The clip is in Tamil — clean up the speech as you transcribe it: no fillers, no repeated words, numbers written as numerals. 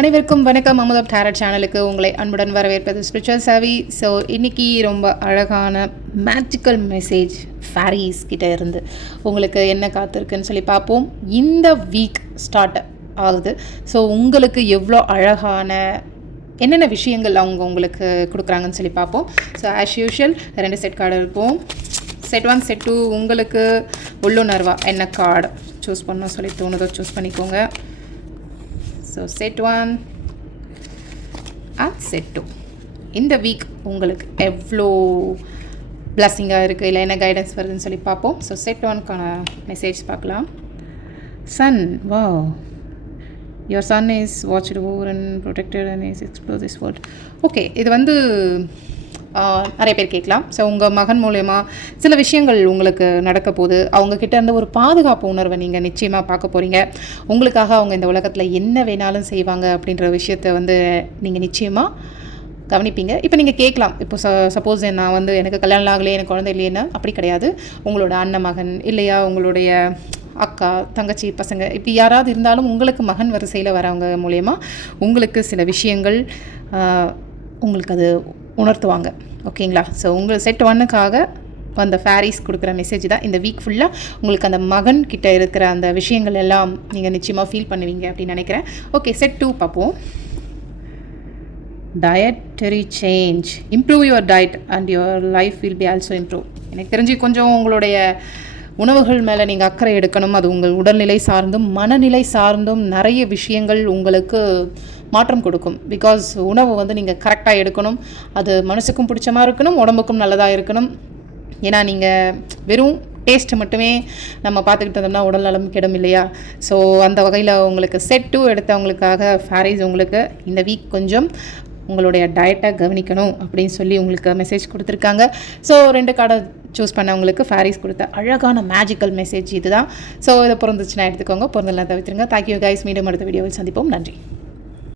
அனைவருக்கும் வணக்கம். அமுதம் டேரட் சேனலுக்கு உங்களை அன்புடன் வரவேற்பது ஸ்பிரிச்சுவல் சாவி. ஸோ இன்றைக்கி ரொம்ப அழகான மேஜிக்கல் மெசேஜ் ஃபேரிஸ் கிட்டே இருந்து உங்களுக்கு என்ன காத்திருக்குன்னு சொல்லி பார்ப்போம். இந்த வீக் ஸ்டார்ட் ஆகுது. ஸோ உங்களுக்கு எவ்வளோ அழகான என்னென்ன விஷயங்கள் அவங்க உங்களுக்கு கொடுக்குறாங்கன்னு சொல்லி பார்ப்போம். So as usual 2 set card இருப்போம். செட் 1 செட் 2 உங்களுக்கு உள்ளுணர்வா என்ன கார்டு சூஸ் பண்ணணும் சொல்லி தோணுதோ சூஸ் பண்ணிக்கோங்க. ஸோ செட் 1 அண்ட் செட் 2 இந்த வீக் உங்களுக்கு எவ்வளோ பிளஸ்ஸிங்காக இருக்குது, இல்லை என்ன கைடன்ஸ் வருதுன்னு சொல்லி பார்ப்போம். ஸோ செட் 1க்கான மெசேஜ் பார்க்கலாம். Son, wow, your son is watched over and protected and is explore this world. Okay, இது வந்து நிறைய பேர் கேட்கலாம். ஸோ உங்கள் மகன் மூலயமா சில விஷயங்கள் உங்களுக்கு நடக்க போகுது. அவங்கக்கிட்ட இருந்து ஒரு பாதுகாப்பு உணர்வை நீங்கள் நிச்சயமாக பார்க்க போகிறீங்க. உங்களுக்காக அவங்க இந்த உலகத்தில் என்ன வேணாலும் செய்வாங்க அப்படின்ற விஷயத்தை வந்து நீங்கள் நிச்சயமாக கவனிப்பீங்க. இப்போ நீங்கள் கேட்கலாம், இப்போ சப்போஸ் நான் வந்து எனக்கு கல்யாணம் ஆகலையே, எனக்கு குழந்தை இல்லையேன்னா அப்படி கிடையாது. உங்களோட அண்ணன் மகன் இல்லையா, உங்களுடைய அக்கா தங்கச்சி பசங்க இப்படி யாராவது இருந்தாலும் உங்களுக்கு மகன் வரிசையில் வரவங்க மூலயமா உங்களுக்கு சில விஷயங்கள் உங்களுக்கு அது உணர்த்துவாங்க. ஓகேங்களா? ஸோ உங்கள் செட் 1க்காக அந்த ஃபேரிஸ் கொடுக்குற மெசேஜ் தான் இந்த வீக் ஃபுல்லாக உங்களுக்கு அந்த மகன் கிட்ட இருக்கிற அந்த விஷயங்கள் எல்லாம் நீங்கள் நிச்சயமாக ஃபீல் பண்ணுவீங்க அப்படின்னு நினைக்கிறேன். ஓகே, செட் 2 பார்ப்போம். Dietary change, improve your diet and your life will be also improve. எனக்கு தெரிஞ்சு கொஞ்சம் உங்களுடைய உணவுகள் மேலே நீங்கள் அக்கறை எடுக்கணும். அது உங்கள் உடல்நிலை சார்ந்தும் மனநிலை சார்ந்தும் நிறைய விஷயங்கள் உங்களுக்கு மாற்றம் கொடுக்கும். பிகாஸ் உணவு வந்து நீங்கள் கரெக்டாக எடுக்கணும். அது மனசுக்கும் பிடிச்ச மாதிரி இருக்கணும், உடம்புக்கும் நல்லதாக இருக்கணும். ஏன்னா நீங்கள் வெறும் டேஸ்ட்டு மட்டுமே நம்ம பார்த்துக்கிட்டு இருந்தோம்னா உடல் நலம் கெடும் இல்லையா? ஸோ அந்த வகையில் உங்களுக்கு செட் 2 எடுத்தவங்களுக்காக ஃபேரிஸ் உங்களுக்கு இந்த வீக் கொஞ்சம் உங்களுடைய டயட்டை கவனிக்கணும் அப்படின்னு சொல்லி உங்களுக்கு மெசேஜ் கொடுத்துருக்காங்க. ஸோ 2 கார்டை சூஸ் பண்ணவங்களுக்கு ஃபேரிஸ் கொடுத்த அழகான மேஜிக்கல் மெசேஜ் இதுதான். ஸோ இதை பிறந்துச்சுன்னா எடுத்துக்கோங்க, பிறந்தெல்லாம் தவிர்த்துருங்க. Thank you guys. மீண்டும் அடுத்த வீடியோவில் சந்திப்போம். நன்றி.